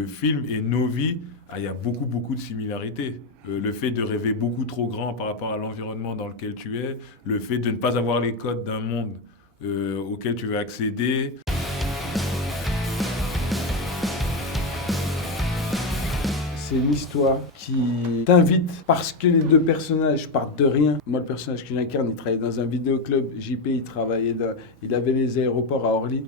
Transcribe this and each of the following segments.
le film et nos vies, il y a beaucoup de similarités. Le fait de rêver beaucoup trop grand par rapport à l'environnement dans lequel tu es, le fait de ne pas avoir les codes d'un monde auquel tu veux accéder. C'est une histoire qui t'invite parce que les deux personnages partent de rien. Moi, le personnage que j'incarne, il travaillait dans un vidéoclub. JP, il avait les aéroports à Orly.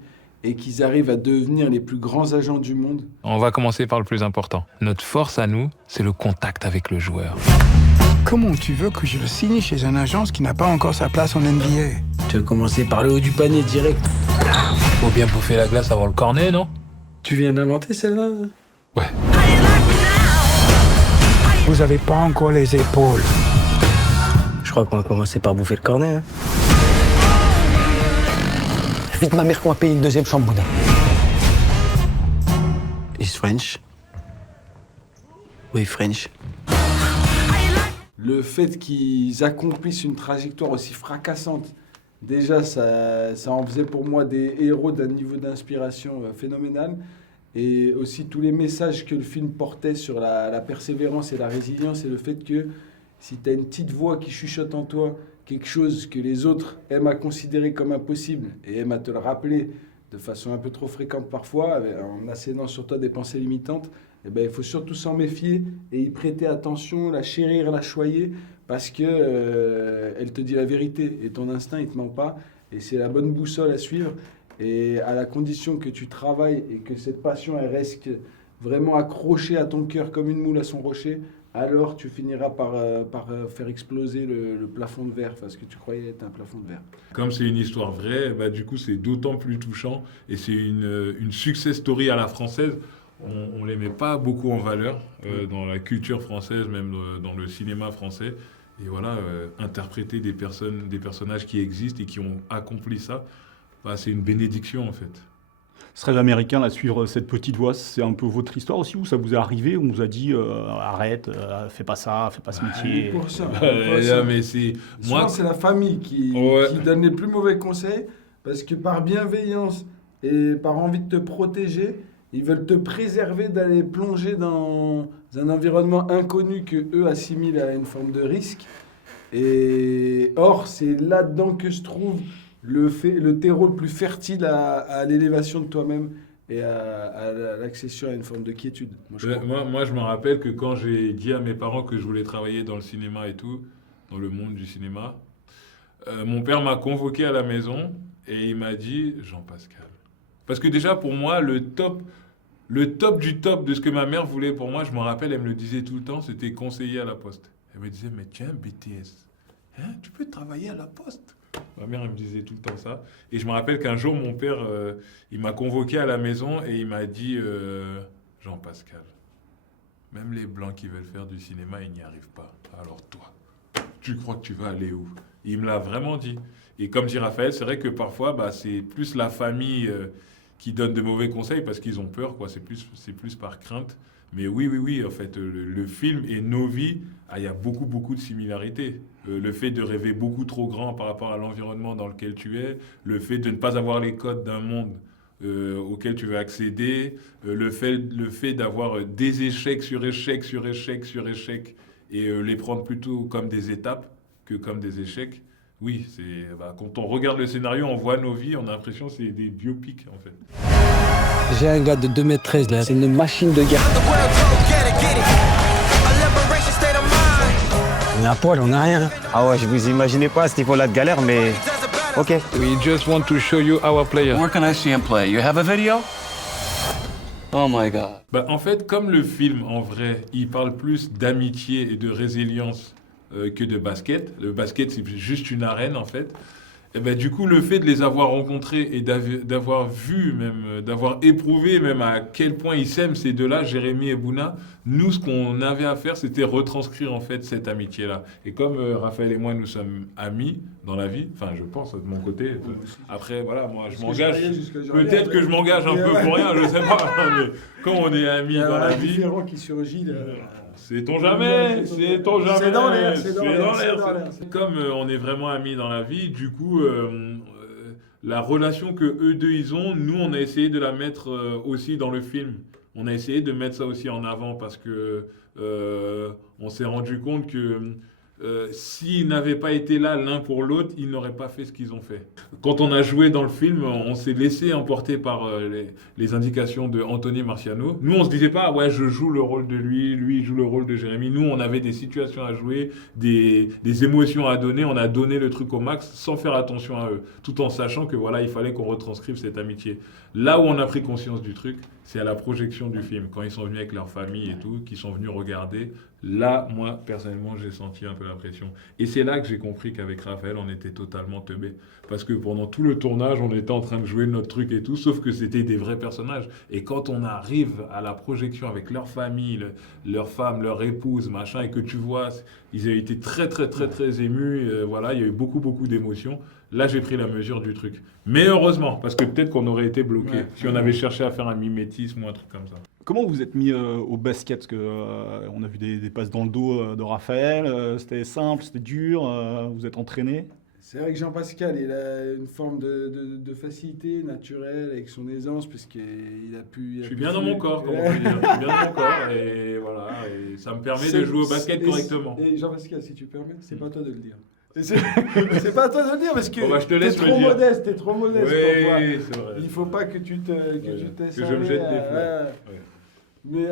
Et qu'ils arrivent à devenir les plus grands agents du monde. On va commencer par le plus important. Notre force à nous, c'est le contact avec le joueur. Comment tu veux que je signe chez une agence qui n'a pas encore sa place en NBA? Tu veux commencer par le haut du panier direct. Faut bien bouffer la glace avant le cornet, non? Tu viens d'inventer celle-là? Ouais. Vous avez pas encore les épaules. Je crois qu'on va commencer par bouffer le cornet, hein. Vite ma mère qu'on va payer une deuxième chambre, Bouddha. Is French? Oui, French. Le fait qu'ils accomplissent une trajectoire aussi fracassante, déjà, ça en faisait pour moi des héros d'un niveau d'inspiration phénoménal. Et aussi tous les messages que le film portait sur la persévérance et la résilience et le fait que si tu as une petite voix qui chuchote en toi, quelque chose que les autres aiment à considérer comme impossible et aiment à te le rappeler de façon un peu trop fréquente parfois, en assénant sur toi des pensées limitantes, eh ben, il faut surtout s'en méfier et y prêter attention, la chérir, la choyer, parce que elle te dit la vérité et ton instinct, il ne te ment pas. Et c'est la bonne boussole à suivre. Et à la condition que tu travailles et que cette passion elle reste vraiment accrochée à ton cœur comme une moule à son rocher, alors tu finiras par faire exploser le plafond de verre, parce que tu croyais être un plafond de verre. Comme c'est une histoire vraie, du coup c'est d'autant plus touchant et c'est une success story à la française. On ne les met pas beaucoup en valeur dans la culture française, même dans le cinéma français. Et voilà, interpréter des personnages qui existent et qui ont accompli ça, c'est une bénédiction en fait. Ce rêve américain, là, suivre cette petite voie, c'est un peu votre histoire aussi, où ça vous est arrivé, où on vous a dit arrête, fais pas ça, fais pas ce métier. Pour ça. Mais c'est souvent, c'est la famille qui donne les plus mauvais conseils, parce que par bienveillance et par envie de te protéger, ils veulent te préserver d'aller plonger dans un environnement inconnu que eux assimilent à une forme de risque. Et or, c'est là-dedans que se trouve le terreau le plus fertile à l'élévation de toi-même et à l'accession à une forme de quiétude. Moi, je me rappelle que quand j'ai dit à mes parents que je voulais travailler dans le cinéma et tout, dans le monde du cinéma, mon père m'a convoqué à la maison et il m'a dit « Jean-Pascal ». Parce que déjà, pour moi, le top du top de ce que ma mère voulait pour moi, je me rappelle, elle me le disait tout le temps, c'était conseiller à la poste. Elle me disait « Mais tiens, BTS, hein, tu peux travailler à la poste ?» Ma mère, elle me disait tout le temps ça. Et je me rappelle qu'un jour, mon père, il m'a convoqué à la maison et il m'a dit Jean-Pascal, même les Blancs qui veulent faire du cinéma, ils n'y arrivent pas. Alors toi, tu crois que tu vas aller où? Il me l'a vraiment dit. Et comme dit Raphaël, c'est vrai que parfois, c'est plus la famille qui donne de mauvais conseils parce qu'ils ont peur, quoi. C'est plus par crainte. Mais oui, en fait, le film et nos vies, il y a beaucoup de similarités. Le fait de rêver beaucoup trop grand par rapport à l'environnement dans lequel tu es, le fait de ne pas avoir les codes d'un monde auquel tu veux accéder, le fait d'avoir des échecs sur échecs sur échecs sur échecs et les prendre plutôt comme des étapes que comme des échecs. Oui, quand on regarde le scénario, on voit nos vies, on a l'impression que c'est des biopics en fait. J'ai un gars de 2m13 là, c'est une machine de guerre. On est à poil, on n'a rien. Ah ouais, je vous imaginais pas à ce niveau-là de galère, mais ok. We just want to show you our player. Where can I see him play? You have a video? Oh my God. En fait, comme le film, en vrai, il parle plus d'amitié et de résilience que de basket. Le basket, c'est juste une arène, en fait. Et du coup, le fait de les avoir rencontrés et d'avoir vu, même, d'avoir éprouvé même à quel point ils s'aiment, ces deux-là, Jérémy et Bouna, nous, ce qu'on avait à faire, c'était retranscrire, en fait, cette amitié-là. Et comme Raphaël et moi, nous sommes amis dans la vie, enfin, je pense, de mon côté. Après, voilà, moi, je m'engage. Peut-être que je m'engage un peu pour rien, je sais pas. Mais quand on est amis dans la vie... différent qui surgit, Sait-on jamais, sait-on jamais. C'est dans l'air, c'est dans l'air. Comme on est vraiment amis dans la vie, du coup, la relation que eux deux ils ont, nous on a essayé de la mettre aussi dans le film on a essayé de mettre ça aussi en avant parce que on s'est rendu compte que s'ils n'avaient pas été là l'un pour l'autre, ils n'auraient pas fait ce qu'ils ont fait. Quand on a joué dans le film, on s'est laissé emporter par les indications de Anthony Marciano. Nous, on se disait pas, ouais, je joue le rôle de lui, lui il joue le rôle de Jérémy. Nous, on avait des situations à jouer, des émotions à donner. On a donné le truc au max sans faire attention à eux, tout en sachant que voilà, il fallait qu'on retranscrive cette amitié. Là où on a pris conscience du truc, c'est à la projection du film, quand ils sont venus avec leur famille et tout, qu'ils sont venus regarder. Là, moi, personnellement, j'ai senti un peu la pression. Et c'est là que j'ai compris qu'avec Raphaël, on était totalement teubés. Parce que pendant tout le tournage, on était en train de jouer notre truc et tout, sauf que c'était des vrais personnages. Et quand on arrive à la projection avec leur famille, leur femme, leur épouse, machin, et que tu vois, ils avaient été très, très, très, très émus. Voilà, il y a eu beaucoup, beaucoup d'émotions. Là, j'ai pris la mesure du truc. Mais heureusement, parce que peut-être qu'on aurait été bloqué si on avait cherché à faire un mimétisme ou un truc comme ça. Comment vous êtes mis au basket? Parce qu'on a vu des passes dans le dos de Raphaël. C'était simple, c'était dur. Vous êtes entraîné? C'est vrai que Jean-Pascal, il a une forme de facilité naturelle avec son aisance, puisqu'il a pu... Je suis bien dans mon corps, comme on peut dire. Je suis bien dans mon corps et voilà. Et ça me permet de jouer au basket correctement. Et Jean-Pascal, si tu permets, c'est pas à toi de le dire. C'est pas à toi de le dire parce que bon, bah, je te laisse t'es trop modeste, t'es trop modeste pour moi. Oui, c'est vrai. Il faut pas que tu te que je me jette des fleurs. Ouais. Mais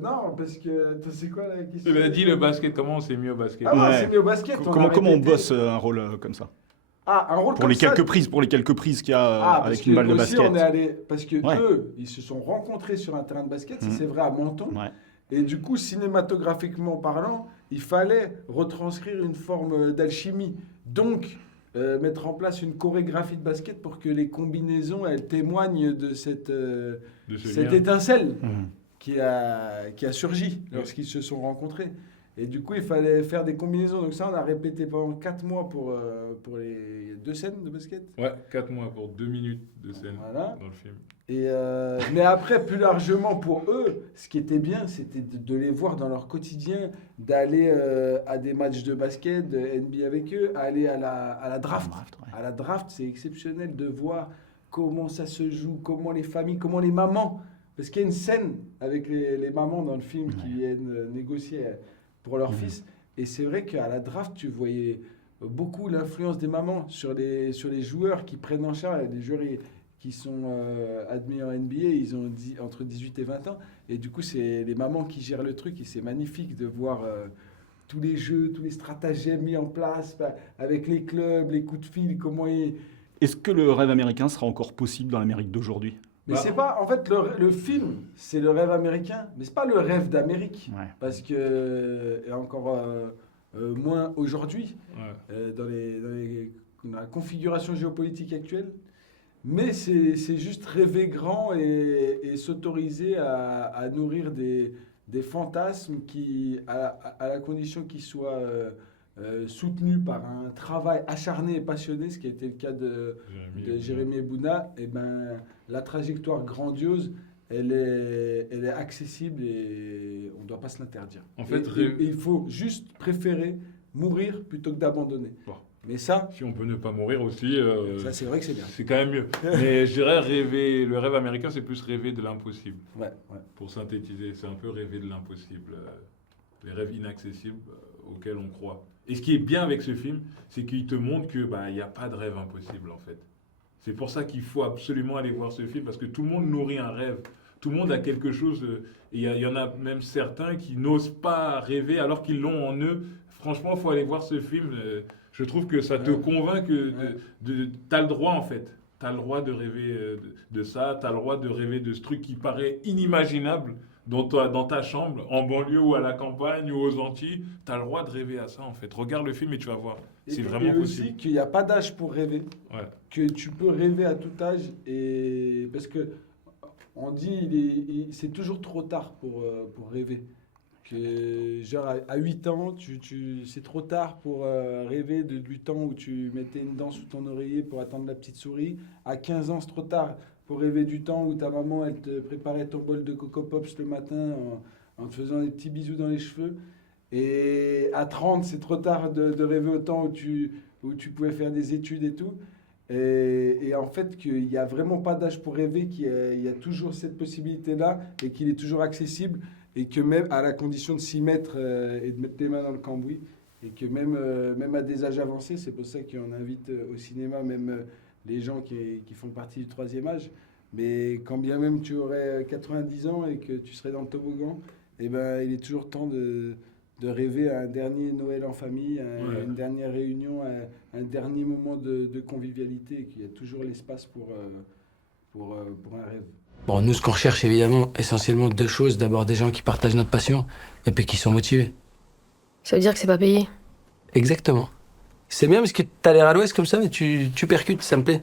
non, parce que c'est quoi la question? Tu m'as dit le basket, comment on s'est mis au basket? Ah ouais, c'est mis au basket. Comment on bosse un rôle comme ça? Ah, un rôle pour les quelques prises qu'il y a avec une balle de basket. On est allé, parce que eux, ils se sont rencontrés sur un terrain de basket, c'est vrai à Menton. Ouais. Et du coup, cinématographiquement parlant, il fallait retranscrire une forme d'alchimie. Donc, mettre en place une chorégraphie de basket pour que les combinaisons, elles témoignent de cette étincelle qui a surgi lorsqu'ils se sont rencontrés. Et du coup, il fallait faire des combinaisons. Donc ça, on a répété pendant 4 mois pour les 2 scènes de basket. Ouais, 4 mois pour 2 minutes de scène dans le film. Et mais après, plus largement pour eux, ce qui était bien, c'était de les voir dans leur quotidien, d'aller à des matchs de basket, de NBA avec eux, aller à la draft. À la draft, c'est exceptionnel de voir comment ça se joue, comment les familles, comment les mamans. Parce qu'il y a une scène avec les mamans dans le film qui viennent négocier pour leur fils. Et c'est vrai qu'à la draft, tu voyais beaucoup l'influence des mamans sur les joueurs qui prennent en charge, les joueurs qui sont admis en NBA, ils ont entre 18 et 20 ans. Et du coup, c'est les mamans qui gèrent le truc. Et c'est magnifique de voir tous les jeux, tous les stratagèmes mis en place avec les clubs, les coups de fil, comment ils... Est-ce que le rêve américain sera encore possible dans l'Amérique d'aujourd'hui? Mais c'est pas, en fait, le film, c'est le rêve américain, mais c'est pas le rêve d'Amérique. Ouais. Parce que, et encore moins aujourd'hui, dans la configuration géopolitique actuelle, mais c'est juste rêver grand et s'autoriser à nourrir des fantasmes qui, à la condition qu'ils soient soutenus par un travail acharné et passionné, ce qui a été le cas de Jérémy Ebouna, et ben, la trajectoire grandiose, elle est accessible et on ne doit pas se l'interdire. En fait, il faut juste préférer mourir plutôt que d'abandonner. Bon. Mais ça... Si on peut ne pas mourir aussi... ça, c'est vrai que c'est bien. C'est quand même mieux. Mais je dirais rêver... Le rêve américain, c'est plus rêver de l'impossible. Ouais. Pour synthétiser, c'est un peu rêver de l'impossible. Les rêves inaccessibles auxquels on croit. Et ce qui est bien avec ce film, c'est qu'il te montre que n'y a pas de rêve impossible, en fait. C'est pour ça qu'il faut absolument aller voir ce film, parce que tout le monde nourrit un rêve. Tout le monde a quelque chose... Il y en a même certains qui n'osent pas rêver alors qu'ils l'ont en eux. Franchement, il faut aller voir ce film. Je trouve que ça te convainc que tu as le droit, en fait. Tu as le droit de rêver de ça. Tu as le droit de rêver de ce truc qui paraît inimaginable dans ta chambre, en banlieue ou à la campagne ou aux Antilles. Tu as le droit de rêver à ça, en fait. Regarde le film et tu vas voir. C'est vraiment possible. Et aussi qu'il n'y a pas d'âge pour rêver. Ouais. Que tu peux rêver à tout âge. Parce que on dit c'est toujours trop tard pour rêver. Que, genre à 8 ans, c'est trop tard pour rêver du temps où tu mettais une dent sous ton oreiller pour attendre la petite souris. À 15 ans, c'est trop tard pour rêver du temps où ta maman, elle te préparait ton bol de Coco Pops le matin en te faisant des petits bisous dans les cheveux. Et à 30, c'est trop tard de rêver au temps où tu pouvais faire des études et tout. Et en fait, qu'il n'y a vraiment pas d'âge pour rêver, qu'il y a toujours cette possibilité-là et qu'il est toujours accessible et que même à la condition de s'y mettre et de mettre les mains dans le cambouis et que même à des âges avancés, c'est pour ça qu'on invite au cinéma même les gens qui font partie du troisième âge. Mais quand bien même tu aurais 90 ans et que tu serais dans le toboggan, eh ben, il est toujours temps de rêver à un dernier Noël en famille, une dernière réunion, un dernier moment de convivialité, et qu'il y a toujours l'espace pour un rêve. Bon, nous, ce qu'on recherche, évidemment, essentiellement deux choses. D'abord, des gens qui partagent notre passion et puis qui sont motivés. Ça veut dire que c'est pas payé. Exactement. C'est bien parce que t'as l'air à l'ouest comme ça, mais tu percutes, ça me plaît.